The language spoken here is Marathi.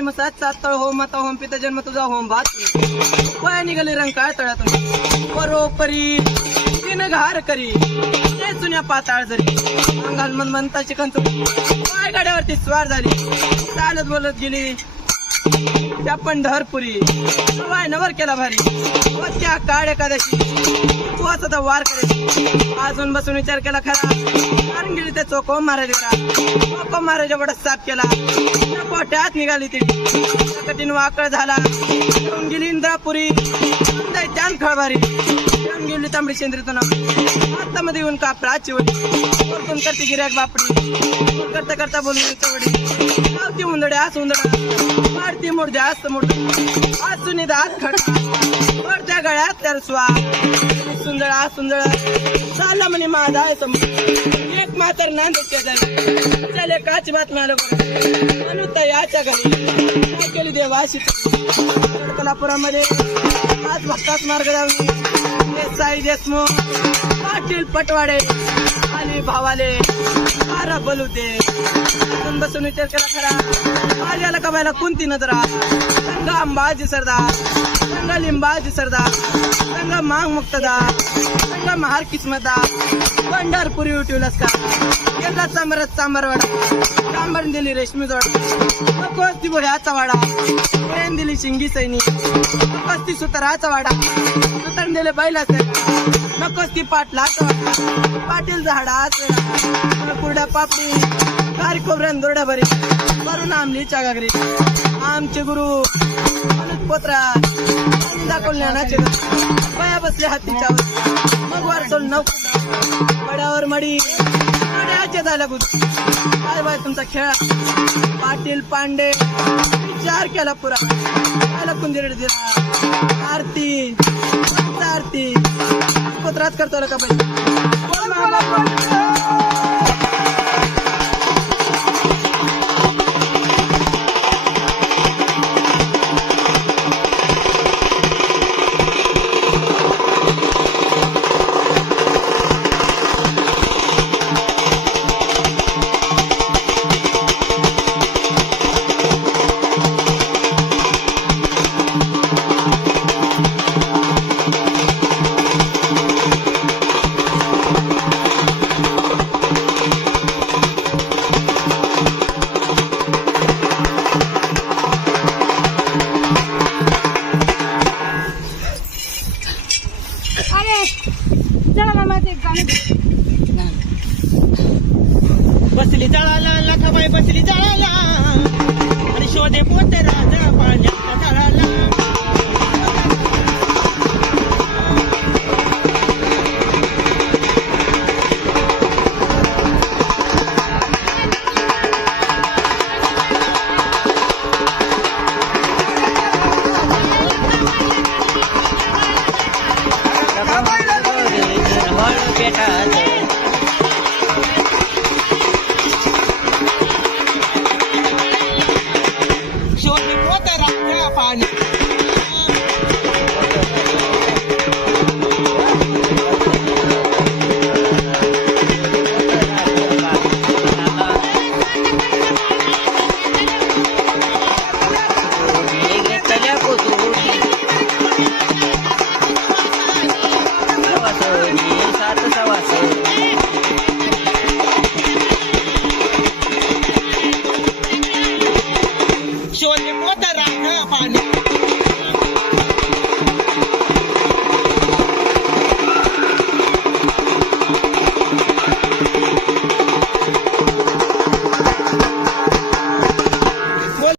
सात सात तळ होम माता होम पिता जन्म तुझा होम भात. वया निघाली रंग काय तळ्यातून. परोपरी तीन घार करी. ते जुन्या पाताळ जरी. अंगाल मन म्हणता चिकन पाय गाड्यावरती स्वार झाली. चालत बोलत गेली. त्या पंढरपुरी. नवर केला भारी. व त्या काळ एकादशी असं आता वार करे अजून बसून विचार केला खरा. कारण गेली ते चोको महाराज चोको महाराजा वडा साफ केला. त्या कोट्यात निघाली ती. कठीण वाकळ झाला. गेली इंद्रापुरी. त्यान खळभारी गेली तांबडी शेंद्रीतून. हातामध्ये येऊन कापडा होती वरतून करते गिऱ्याक बापडी. करता करता बोलून चवडी गावती उंदड्या आज उंदडा. ती मुडद्या आज मुड आज सुनी खडा पडत्या गळ्यात तर स्वा सुंदळा सुंदळ चालला म्हणे माझा आहे समोर. एक मातर नांदेच्या झाली चले काच बातम्या लोक याच्या घरी. काय केली देवाशी कोल्हापुरामध्ये आज भक्ताच मार्ग लावली. साई देशमुख पाटील पटवाडे आणि भावाले. बारा बलुते बसून बसून विचार केला खरा. माझ्याला कमायला कोणती नजरा गंगा अंबाजी सरदार गंगा लिंबाजी सरदार गंगा मांग मुक्तदार गंगा महार किस्मतदार पंढरपुरी उठवलास का गेला चांबरत चांबरवाडा चांबर दिली रेशमी जोड नकोच ती भोयाचा वाडा ट्रेन दिली शिंगी सैनी नकोच ती सुताराचा वाडा सुतार दिले बैलाचा नकोच ती पाटलाचा वाडा पाटील झाडाचा कुरड्या पापडी कार कोबऱ्या दोरड्या भरी. करून आमली चागागरी आमचे गुरु अनुज पोत्रा आणि पाया बसले हातीच्या मग वर सोड नऊ. मड्यावर मडी. मड्याचे झाल्या गुरु. काय बाय तुमचा खेळ? पाटील पांडे. विचार केला पुरा. आला कुंदिरड दिला. आरती. आरती? पोत्रात करतो का बाई? चला ना माझं बसली जळाला लखाबाई बसली जळाला. आणि शोधे पोते राजा पाण्या Show me what I'm gonna find.